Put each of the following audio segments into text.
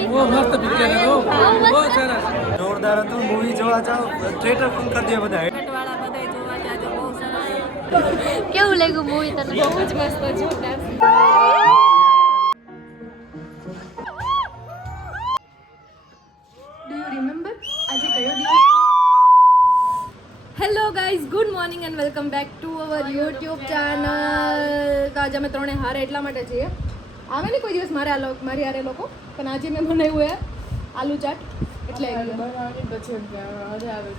Movie બહુ મસ્ત picture હતું, બહુ સરસ. જોરદાર હતું. મૂવી જોવા જાવ, થિયેટર ફૂલ કરી દે બધા. વાળા બધા જોવા જાજો, બહુ સરસ. કેવું લાગ્યું મૂવી તને? બહુ જ મસ્ત, જોરદાર. Hello guys, good morning and welcome back to our YouTube channel. તો આજે અમે ત્રણે હારે એટલા માટે છીએ, આવે ને કોઈ દિવસ મારી હારે લોકો, પણ આજે મેં બનાવ્યું હે આલુ ચાટ. એટલે બનાવવાની પછી આજે આવે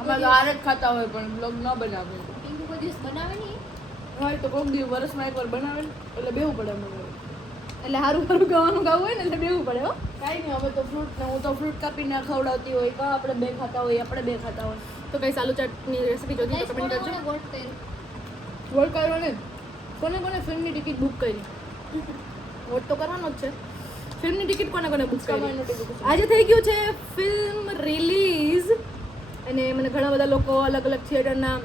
અમારે હારે જ ખાતા હોય પણ બ્લોગ ન બનાવે. પિંકુ કોઈ દિવસ બનાવે નહીં હોય તો કોઈક દિવસ વર્ષમાં એકવાર બનાવે ને એટલે બેવું પડે અમને. એટલે સારું ખાવાનું ખાવું હોય ને એટલે બેવું પડે. હો કાંઈ નહીં, હવે તો ફ્રૂટ ને હું તો ફ્રૂટ કાપીને ખવડાવતી હોય, કાં આપણે બે ખાતા હોય, આપણે બે ખાતા હોય. તો કઈ આલુ ચાટની રેસીપી જોતી તો કમેન્ટ કરજો. વોટ કર્યો ને કોને કોને ફિલ્મની ટિકિટ બુક કરી? વોટ તો કરવાનો જ છે. ફિલ્મની ટિકિટ કોને કોને બુક કરી? આજે થઈ ગયું છે ફિલ્મ રિલીઝ, અને મને ઘણા બધા લોકો અલગ અલગ થિયેટરના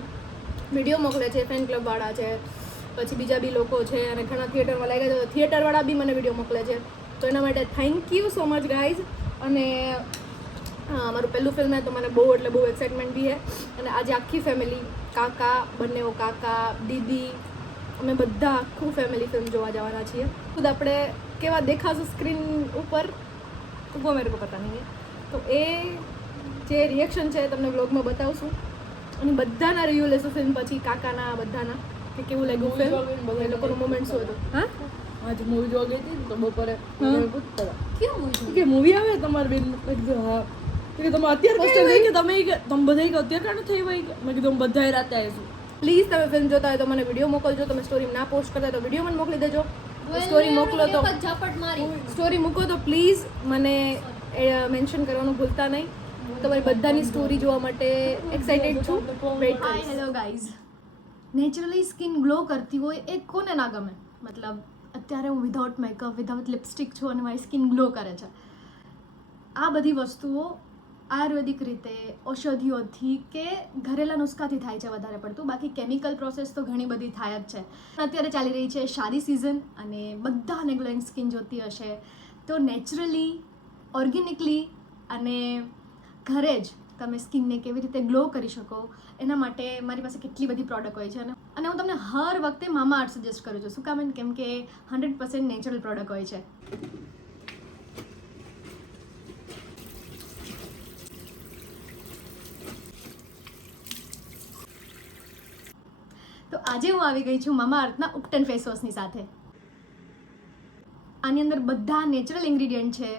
વિડીયો મોકલે છે, ફેન ક્લબવાળા છે, પછી બીજા બી લોકો છે, અને ઘણા થિયેટરમાં લાગ્યા છે, થિયેટરવાળા બી મને વિડીયો મોકલે છે. તો એના માટે thank you so much guys. અને મારું પહેલું ફિલ્મ હે તો મને બહુ એટલે બહુ એક્સાઇટમેન્ટ બી છે. અને આજે આખી ફેમિલી, કાકા, બંને કાકા, દીદી, અમે બધા આખું ફેમિલી ફિલ્મ જોવા જવાના છીએ. ખુદ આપણે કેવા દેખાશું સ્ક્રીન ઉપર વો મેરે કો પતા નહીં. તો એ જે રિએક્શન છે તમને વ્લોગમાં બતાવશું, અને બધાના રિવ્યૂ લેશું ફિલ્મ પછી, કાકાના બધાના, કે કેવું લાગ્યું ફિલ્મ, એ લોકોનું મોમેન્ટ શું હતું. હા, આજે મૂવી જોવા ગઈ હતી ને તો બપોરે મને પૂછતા હતા કેવું મૂવી કે મૂવી આવે તમારી બેન. મેં કીધું હા. કે તમે અત્યારે કઈ કે તમે બધા કે અત્યારે કાંઈ થઈ હોય? મેં કીધું બધાએ રાતે આવીશું. પ્લીઝ તમે ફિલ્મ જોતા હોય તો મને વિડીયો મોકલજો. તમે સ્ટોરી ના પોસ્ટ કરતા હોય તો વિડીયો મને મોકલી દેજો. સ્ટોરી મોકલો તો સ્ટોરી મૂકો તો પ્લીઝ મને મેન્શન કરવાનું ભૂલતા નહીં. તમારી બધાની સ્ટોરી જોવા માટે એક્સાઇટેડ છું. વેઇટ કરીશ. Hello guys, naturally skin glow કરતી હોય એ કોને ના ગમે? મતલબ અત્યારે હું વિધાઉટ મેકઅપ, વિધાઉટ લિપસ્ટિક છું અને મારી સ્કિન ગ્લો કરે છે. આ બધી વસ્તુઓ આયુર્વેદિક રીતે, ઔષધિઓથી કે ઘરેલા નુસ્ખાથી થાય છે વધારે પડતું. બાકી કેમિકલ પ્રોસેસ તો ઘણી બધી થાય જ છે. અત્યારે ચાલી રહી છે શાદી સિઝન, અને બધાને ગ્લોઈંગ સ્કિન જોતી હશે. તો નેચરલી, ઓર્ગેનિકલી અને ઘરે જ તમે સ્કિનને કેવી રીતે ગ્લો કરી શકો એના માટે મારી પાસે કેટલી બધી પ્રોડક્ટ હોય છે. અને હું તમને હર વખતે મામા અર્થ સજેસ્ટ કરું છું. શું કામ? કેમ કે 100% નેચરલ પ્રોડક્ટ હોય છે. તો આજે હું આવી ગઈ છું મામા અર્થના ઉપટન ફેસ વોશની સાથે. આની અંદર બધા નેચરલ ઇન્ગ્રીડિયન્ટ છે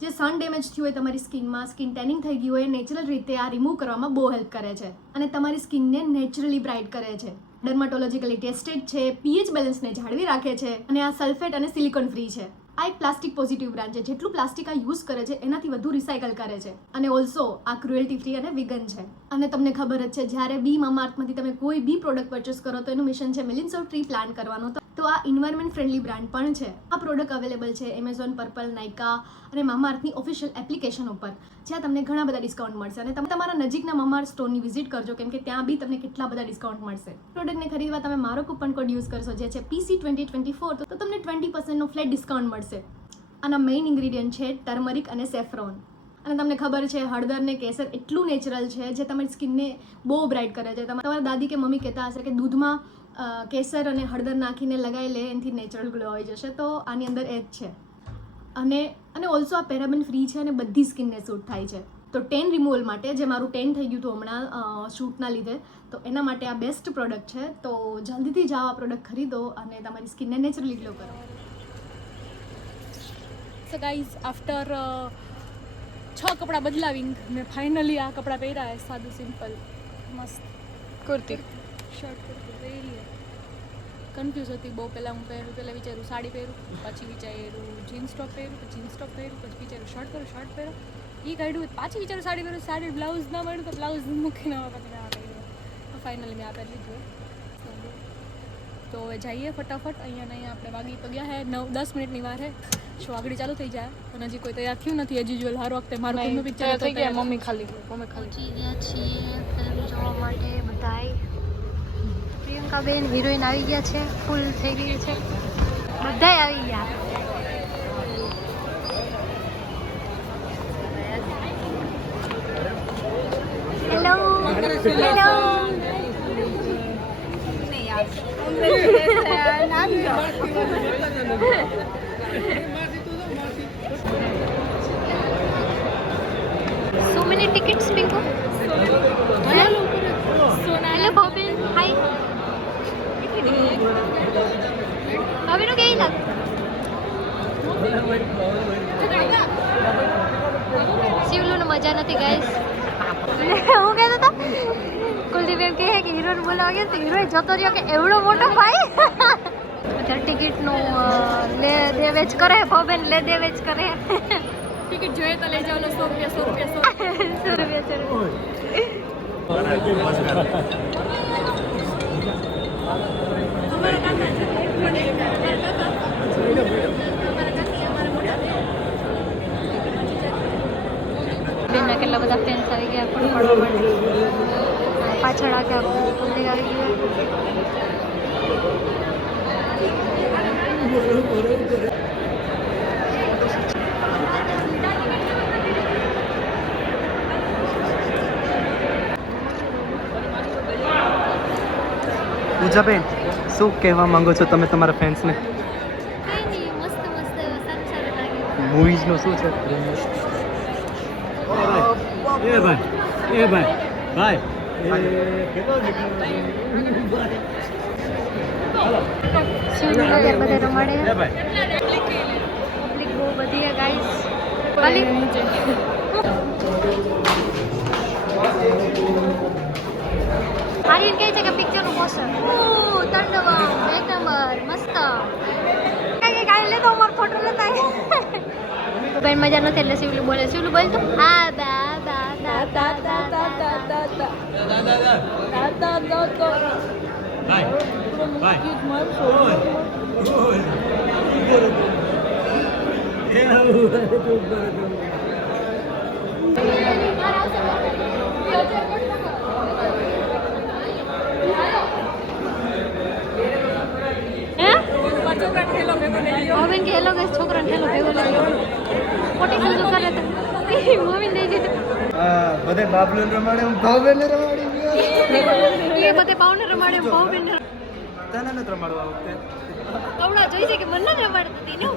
જે સન ડેમેજ થયું હોય તમારી સ્કિનમાં, સ્કિન ટેનિંગ થઈ ગયું હોય, નેચરલ રીતે આ રિમૂવ કરવામાં બહુ હેલ્પ કરે છે, અને તમારી સ્કિનને નેચરલી બ્રાઇટ કરે છે. ડર્માટોલોજીકલી ટેસ્ટેડ છે, પીએચ બેલેન્સને જાળવી રાખે છે, અને આ સલ્ફેટ અને સિલિકોન ફ્રી છે. આ એક પ્લાસ્ટિક પોઝિટિવ બ્રાન્ડ છે. જેટલું પ્લાસ્ટિક આ યુઝ કરે છે એનાથી વધુ રિસાયકલ કરે છે. અને ઓલ્સો આ ક્રુએલ્ટી ફ્રી અને વિગન છે. અને તમને ખબર જ છે, જ્યારે બી મામા અર્થમાંથી તમે કોઈ બી પ્રોડક્ટ પરચેસ કરો તો એનું મિશન છે મિલિયન્સ ઓફ ટ્રી પ્લાન્ટ કરવાનો. તો આ એન્વાયરમેન્ટ ફ્રેન્ડલી બ્રાન્ડ પણ છે. આ પ્રોડક્ટ અવેલેબલ છે એમેઝોન, પર્પલ, નાઇકા અને મામા અર્થની ઓફિશિયલ એપ્લિકેશન ઉપર, જ્યાં તમને ઘણા બધા ડિસ્કાઉન્ટ મળશે. અને તમે તમારા નજીકના મામા અર્થ સ્ટોરની વિઝિટ કરજો, કેમ કે ત્યાં બી તમને કેટલા બધા ડિસ્કાઉન્ટ મળશે. પ્રોડક્ટને ખરીદવા તમે મારો કૂપન કોડ યુઝ કરશો, જે છે PC2024, તો તમને 20% ફ્લેટ ડિસ્કાઉન્ટ મળશે. આના મેઇન ઇન્ગ્રીડિયન્ટ છે ટર્મરિક અને સેફ્રોન. અને તમને ખબર છે હળદર ને કેસર એટલું નેચરલ છે જે તમારી સ્કિનને બહુ બ્રાઇટ કરે છે. તમારા દાદી કે મમ્મી કહેતા હશે કે દૂધમાં કેસર અને હળદર નાખીને લગાવી લે, એનાથી નેચરલ ગ્લો આવી જશે. તો આની અંદર એ જ છે. અને ઓલ્સો આ પેરાબેન ફ્રી છે અને બધી સ્કિનને સૂટ થાય છે. તો ટેન રિમૂવલ માટે, જે મારું ટેન થઈ ગયું હતું હમણાં શૂટના લીધે, તો એના માટે આ બેસ્ટ પ્રોડક્ટ છે. તો જલ્દીથી જાઓ, આ પ્રોડક્ટ ખરીદો અને તમારી સ્કિનને નેચરલી ગ્લો કરો. સો ગાઈઝ, આફ્ટર 6 કપડાં બદલાવી મેં ફાઇનલી આ કપડાં પહેર્યા. સાદું સિમ્પલ મસ્ત કુર્તી શર્ટ કુર્તી પહેરી. કન્ફ્યુઝ હતી બહુ. પહેલાં વિચાર્યું સાડી પહેરું, પછી વિચાર્યું જીન્સ ટોપ પહેરું, પછી જીન્સ ટોપ પહેરું, પછી વિચાર્યું શર્ટ પહેરું. એ કાઢ્યું, પાછી વિચાર્યું સાડી પહેરું, સાડી બ્લાઉઝ ના મળ્યું તો બ્લાઉઝ મૂકીને પછી આ પહેર્યું. ફાઇનલી મેં આ પહેરી લીધું. તો હવે જઈએ ફટાફટ. અહીંયા આપણે વાગી તો ગયા હે 9-10 મિનિટની વાર હે. શો આગળ ચાલુ થઈ જાય પણ હજી કોઈ તૈયાર થયું નથી. એઝ યુઝ્યુઅલ હર વખતે મારું ફિલ્મનું પિક્ચર થઈ ગયા. મમ્મી ખાલી પહોંચી ગયા છીએ ફિલ્મ જોવા માટે બધાય. પ્રિયંકાબેન હિરોઈન આવી ગયા છે, ફૂલ થઈ ગઈ છે, બધાય આવી ગયા. Hello So many tickets, Pinko. Hello, Bobin. Hi. Bobin, okay, love. શિવલું મજા નથી ગાઈસ. હું કહેતો હતો કુલદીપ એમ કહે કે હિરોઈન બોલાવા ગયા તો હિરોઈન જતો રહ્યો કે એવડો મોટો ભાઈ. અત્યારે ટિકિટનું લે દે વેચ કરે ભોબેન લે દે વેચ કરે. ટિકિટ જોઈએ તો લઈ જાવ 100 રૂપિયા 100 રૂપિયા બેનના કેટલા બધા ફેન્સ આવી ગયા પણ પડવા માટે પાછળ આવ્યા પબ્લિક આવી ગયું. પૂજાબેન શું કહેવા માંગો છો તમે તમારા ફેન્સને? કઈ નહીં મસ્ત મસ્ત સારું સારું લાગ્યું. મૂવીઝનું શું છે? શિવનું અત્યારે બધા રમાડે પબ્લિક બહુ બધી છે ગાઈસ. આર્યન કહે છે કે પિક્ચરનું પોસ્ટર તાંડવમ એક નંબર મસ્ત કાંઈ લેતો અમારો ફોટો લેતા બેન મજા નથી એટલે શિવલું બોલે. શિવલું બોલ તો આ બા બા બા બા મોવિન કે હેલો ગાઈસ છોકરાને હેલો ભેગો લાગ્યો મોટી ખુશ કરે તો મોવિન દઈ દીધું. બધે બાબલુન રમાડે હું ભાવબેન રમાડી એ બધે પાવને રમાડે ભાવબેન તને નથી રમાડવા આ વખતે. કવડા જોઈ છે કે મને ન રમાડતી હતી ને હું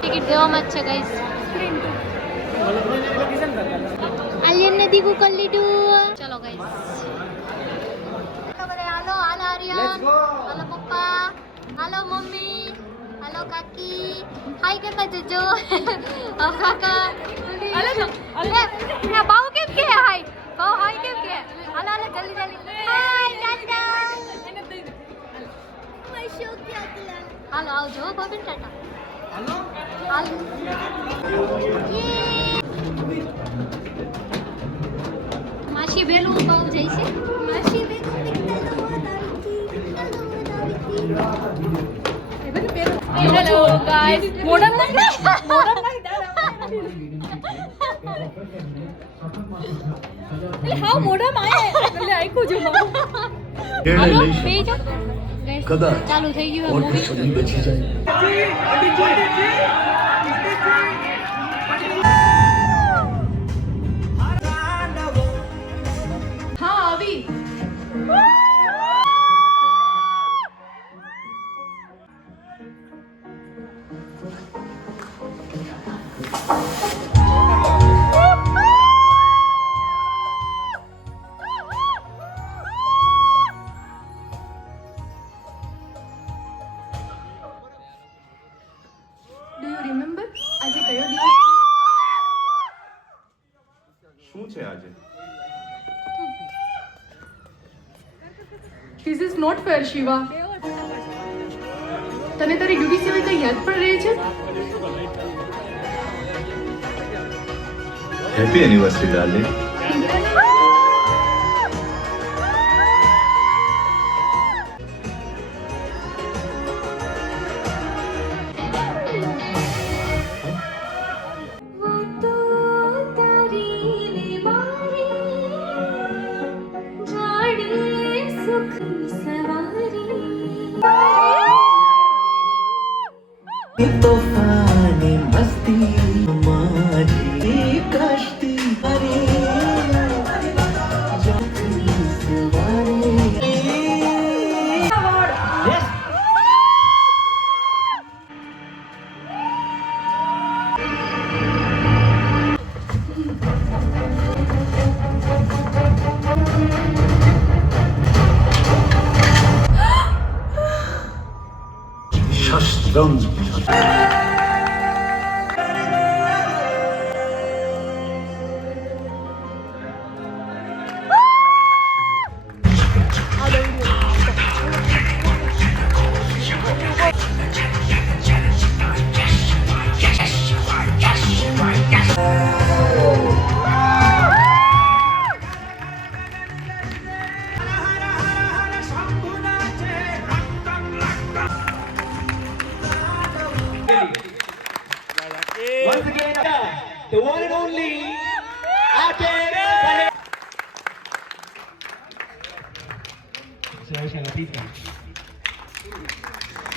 ટિકિટ દેવામાં જ છે ગાઈસ. આલિયનને દીકું કરી લીધું. ચલો ગાઈસ હાલો હાલો આર્યન હાલો પપ્પા હાલો મમ્મી હાલો કાકી હાય કરતા જજો. કાકા ના બાઉ કેમ કે હાય બાઉ હાય કેમ કે હાલો હાલો જલ્દી જલ્દી હાય ટાટા હાલો આવજો ભાભી ટાટા હાલો હાલો માસી બેલું બાઉ જઈ છે માસી બેલું હેલો ગાઈસ મોડમ નહીં હાઉ મોડમ આયે એટલે આખું જો હાલો બે જો ગાઈસ ચાલુ થઈ ગયું મૂવી. બચી જાય હા આવી ડુ યુ રિમેમ્બર આજે કયો દિવસ શું છે આજે? This is not fair Shiva. તને તારી ડ્યુટી સિવાય કઈ યાદ પણ રહે છે? Happy anniversary darling. तूफानी मस्ती हमारी શાસ્ત્રમ Once again, the one and only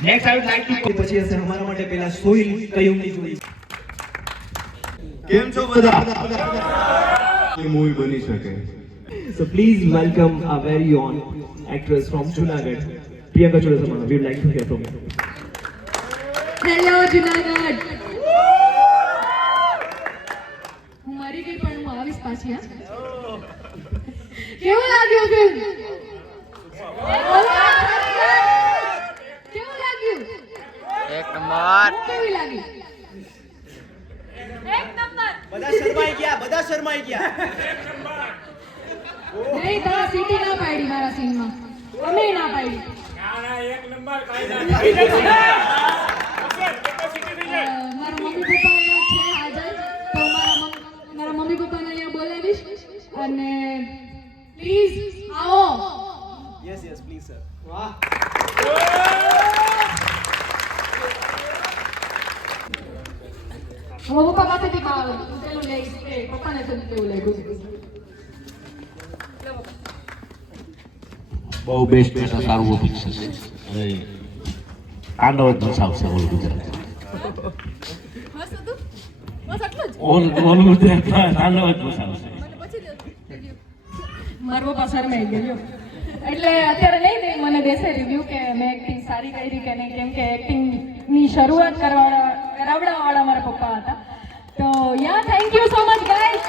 Next, I would like to પછી હશે હમારા માટે પહેલા સોઈલ કયું નહીં જોઈ કેમ છો બધા મૂવી બની શકે So please welcome our very own actress from Junagadh, Priyanka Chudasama. We would like to hear from you. Hello Junagadh હું મરી ગઈ પણ હું આવીશ પાછી હા કેવું લાગ્યું ફિલ્મ કેવું લાગ્યું એક નંબર કેવી લાગી એક નંબર બધા શરમાઈ ગયા નહીં તારા સીટી ના પાડી મારા સીનમાં અમે ના પાડી મારા મમ્મી પપ્પા અહીંયા છે હાજર તો મારા મમ્મી પપ્પાને અહીંયા બોલાવીશ અને પ્લીઝ આવો Yes, please sir. હું પપ્પા પાસેથી પેલું લઈશ કે પપ્પાને તો કેવું લાગ્યું બહુ બેસ્ટ સારું પિક્ચર છે અને તાંડવ જ મચાવશે ઓલ ગુજરાત ઓલ ગુજરાત તાંડવ જ મચાવશે મારો પપ્પા શરમાઈ ગયો એટલે અત્યારે નહીં દે મને દેશે રિવ્યુ કે મેં એક્ટિંગ સારી કરી કે નહીં કેમ કે એક્ટિંગની શરૂઆત કરાવડાવવાળા મારા પપ્પા હતા તો યા thank you so much guys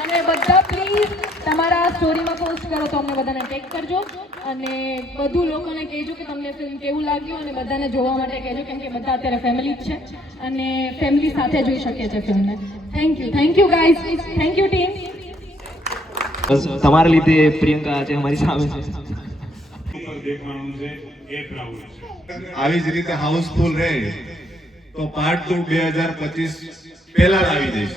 અને બધા પ્લીઝ તમારા સ્ટોરીમાં પોસ્ટ કરો તો અમને બધાને ટેગ કરજો અને બધું લોકોને કહેજો કે તમને ફિલ્મ કેવું લાગ્યું અને બધાને જોવા માટે કહેજો કેમ કે બધા અત્યારે ફેમિલી જ છે અને ફેમિલી સાથે જોઈ શકે છે ફિલ્મને thank you guys thank you team બસ તમારા લીધે પ્રિયંકા આજે અમારી સામે છે આવી જ રીતે હાઉસફુલ રહે તો પાર્ટ 2 2025 પહેલા લાવી દઈશ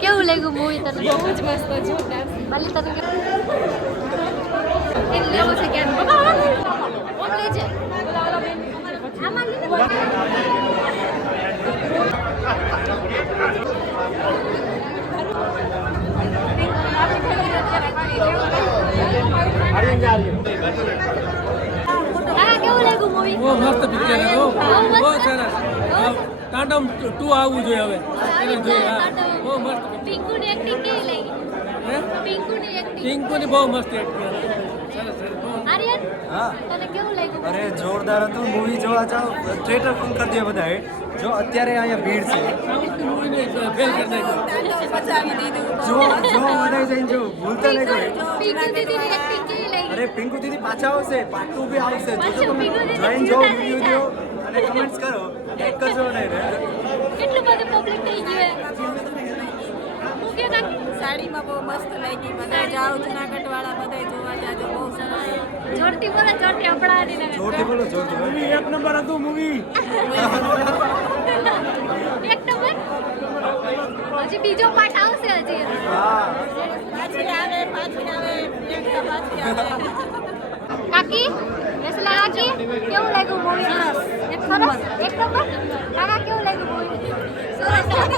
કેવું લાગ્યું મૂવી તને બહુ જ મસ્ત જોરદાર બાલી તને એને લેવો છે કે બાબા ઓમ લેજે આમાં લે કેવું લાગ્યું મૂવી બહુ મસ્ત પિક્ચર હતું બહુ બહુ મસ્ત. સરસ તાંડવ 2 આવવું જોઈએ હવે એને જોઈએ હા બહુ મસ્ત પિંકુની એક્ટિંગ કેવી લાગી હે પિંકુની એક્ટિંગ પિંકુની બહુ મસ્ત એક્ટિંગ સરસ સરસ બહુ આર્યન હા તને કેવું લાગ્યું અરે જોરદાર હતું મૂવી જોવા જાઓ થિયેટર ફૂલ કરજો બધાએ જો અત્યારે અહીંયા ભીડ છે મૂવીને ફેલ કરી નાખ્યું જો બધા જઈને જો ભૂલતા નહીં કોઈ પિંકુ દીદીની એક્ટિંગ કેવી લાગી અરે પિંકુ દીદી પાછા આવશે પાર્ટ 2 બી આવશે જો પાછું તમે પિંકુ દીદી જોઈન જો પાછું રિવ્યુ દો અને કમેન્ટ્સ કરો ટેગ કરજો નહીં રે કેટલું બધું પબ્લિક થઈ ગયું હું કે કાકી સાડીમાં બહુ મસ્ત લાગી બધા જાઓ જુનાગઢ વાળા બધા જોવા જાજો બહુ સરસ જોરથી બોલો જોરથી અપડાની ને જોરથી બોલો જોરથી બોલો. એક નંબર હતું મૂવી એક નંબર હજી બીજો પાર્ટ આવશે હજી હા પાછી આવે કાકી વેસલા કાકી કેવું લાગ્યું મૂવી સરસ એક નંબર કાકા કેવું લાગ્યું મૂવી સરસ કેવું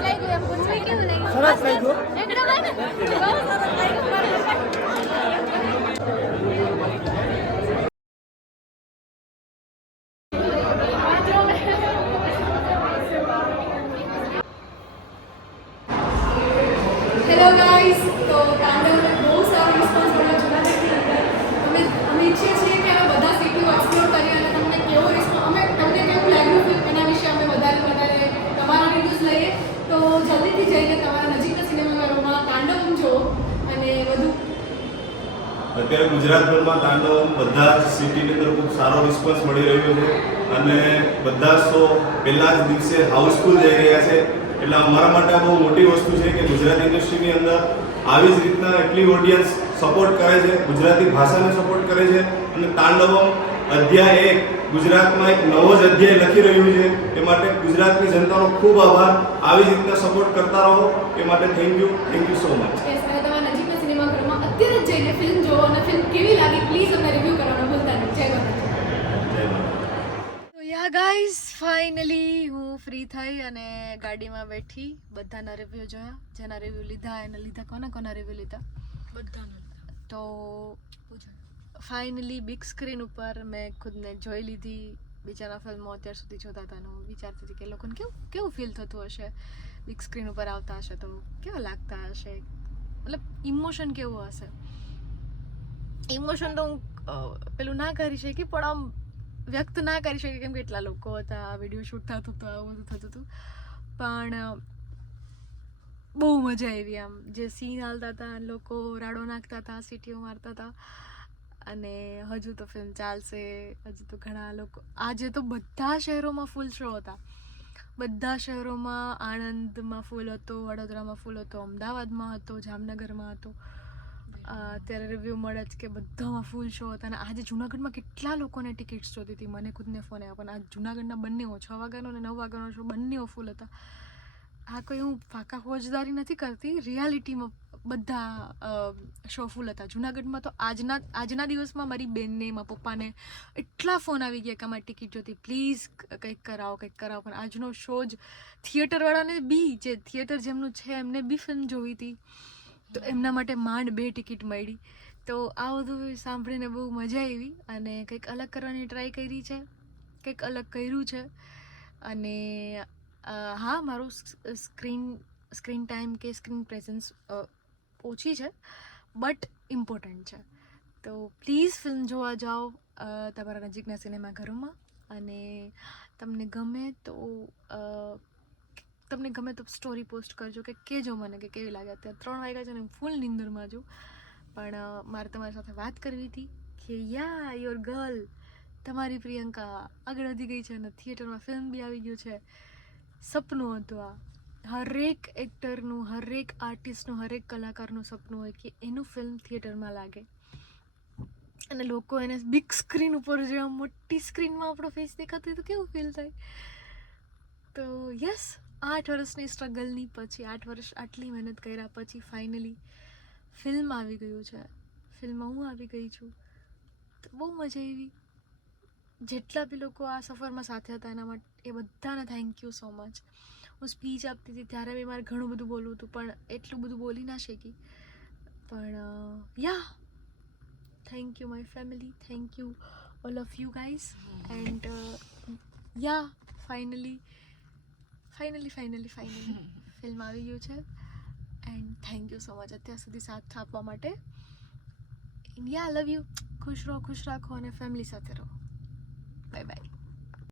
લાગ્યું એમ પૂછવી કેવું લાગ્યું સરસ લાગ્યું એક નંબર હેલો ગાઈઝ તો તાંડવને બહુ સારો રિસ્પોન્સ મળ્યો જુનાગઢની અંદર અમે ઈચ્છીએ છીએ કે અમે બધા સિટીઓ એક્સપ્લોર કરીએ અને તમને કેવો રિસ્પોન્સ તમને કેવું લાગ્યું ફિલ્મ એના વિશે અમે વધારે તમારા રિવ્યૂઝ લઈએ તો જલ્દીથી જઈને તમારા નજીકના તાંડવ જો અને વધુ અત્યારે ગુજરાતભરમાં તાંડવ બધા સિટીની અંદર ખૂબ સારો રિસ્પોન્સ મળી રહ્યો છે અને બધા શો પહેલા જ દિવસે હાઉસફુલ જઈ રહ્યા છે. એટલે અમારા માટે આ બહુ મોટી વસ્તુ છે કે ગુજરાતી ઇન્ડસ્ટ્રીની અંદર આવી જ રીતના એટલી ઓડિયન્સ સપોર્ટ કરે છે, ગુજરાતી ભાષાને સપોર્ટ કરે છે અને તાંડવમ અધ્યાય 1 ગુજરાતમાં એક નવો જ અધ્યાય લખી રહ્યું છે. એ માટે ગુજરાતની જનતાનો ખૂબ આભાર. આવી જ રીતના સપોર્ટ કરતા રહો. એ માટે થેન્ક યુ સો મચ. તમારા નજીકના સિનેમાઘરમાં અત્યારે જ જઈને ફિલ્મ જોવો અને ફિલ્મ કેવી લાગી પ્લીઝ અમને રિવ્યૂ કરવાનું ભૂલતા નહીં. જય માતાજી. તો યા ગાઈઝ ફાઇનલી હું ફ્રી થઈ અને ગાડીમાં બેઠી, બધાના રિવ્યૂ જોયા, જેના રિવ્યૂ લીધા એને લીધા. કોના રિવ્યૂ લીધા? બધાના. તો ફાઇનલી બિગ સ્ક્રીન ઉપર મેં ખુદને જોઈ લીધી. બીજાના ફિલ્મો અત્યાર સુધી જોતા હતા હું વિચારતી હતી કે એ લોકોને કેવું ફીલ થતું હશે, બિગ સ્ક્રીન ઉપર આવતા હશે તો કેવા લાગતા હશે, મતલબ ઇમોશન કેવું હશે. ઇમોશન તો હું પેલું ના કરી શકી પણ આમ વ્યક્ત ના કરી શકે કેમ કે એટલા લોકો હતા, વિડીયો શૂટ થતું હતું, આવું બધું થતું હતું. પણ બહુ મજા આવી. આમ જે સીન હાલતા હતા, લોકો રાડો નાખતા હતા, સીટીઓ મારતા હતા અને હજુ તો ફિલ્મ ચાલશે. હજુ તો ઘણા લોકો, આજે તો બધા શહેરોમાં ફૂલ શો હતા. બધા શહેરોમાં, આણંદમાં ફૂલ હતો, વડોદરામાં ફૂલ હતો, અમદાવાદમાં હતો, જામનગરમાં હતો. અત્યારે રિવ્યૂ મળે છે કે બધામાં ફૂલ શો હતા. અને આજે જુનાગઢમાં કેટલા લોકોને ટિકિટ્સ જોતી હતી. મને ખુદને ફોન આવ્યો પણ આ જુનાગઢના બંનેઓ 6 વાગ્યાનો અને 9 વાગ્યાનો શો બંનેઓ ફૂલ હતા. આ કોઈ હું ફાકા ફોજદારી નથી કરતી, રિયાલિટીમાં બધા શો ફૂલ હતા. જુનાગઢમાં તો આજના દિવસમાં મારી બેનને, મારા પપ્પાને એટલા ફોન આવી ગયા કે અમારી ટિકિટ જોતી, પ્લીઝ કંઈક કરાવો. પણ આજનો શો જ થિયેટરવાળાને બી, જે થિયેટર જેમનું છે એમને બી ફિલ્મ જોવી હતી તો એમના માટે માંડ 2 ટિકિટ મળી. તો આ બધું સાંભળીને બહુ મજા આવી અને કંઈક અલગ કરવાની ટ્રાય કરી છે, કંઈક અલગ કર્યું છે. અને હા, મારું સ્ક્રીન ટાઈમ કે સ્ક્રીન પ્રેઝન્સ ઓછી છે બટ ઇમ્પોર્ટન્ટ છે. તો પ્લીઝ ફિલ્મ જોવા જાઓ તમારા નજીકના સિનેમાઘરોમાં. અને તમને ગમે તો સ્ટોરી પોસ્ટ કરજો કે કહેજો મને કે કેવી લાગે. અત્યારે 3 વાગ્યા છે ને ફૂલ નીંદરમાં છું પણ મારે તમારી સાથે વાત કરવી હતી કે યા યોર ગર્લ, તમારી પ્રિયંકા આગળ વધી ગઈ છે અને થિયેટરમાં ફિલ્મ બી આવી ગયું છે. સપનું હતું આ હરેક એક્ટરનું, હરેક આર્ટિસ્ટનું, હરેક કલાકારનું સપનું હોય કે એનું ફિલ્મ થિયેટરમાં લાગે અને લોકો એને બિગ સ્ક્રીન ઉપર જે મોટી સ્ક્રીનમાં આપણો ફેસ દેખાતો હોય તો કેવું ફીલ થાય. તો યસ, 8 વર્ષની સ્ટ્રગલની પછી, 8 વર્ષ આટલી મહેનત કર્યા પછી ફાઇનલી ફિલ્મ આવી ગયું છે. ફિલ્મમાં હું આવી ગઈ છું તો બહુ મજા આવી. જેટલા બી લોકો આ સફરમાં સાથે હતા એના માટે એ બધાને થેન્ક યુ સો મચ. હું સ્પીચ આપતી હતી ત્યારે બી મારે ઘણું બધું બોલવું હતું પણ એટલું બધું બોલી ના શકી. પણ yeah, thank you my family, thank you all of you guys. And yeah, finally film આવી ગયું છે and thank you so much અત્યાર સુધી સાથ આપવા માટે. Yeah, love you. ખુશ રહો, ખુશ રાખો અને ફેમિલી સાથે રહો. Bye by.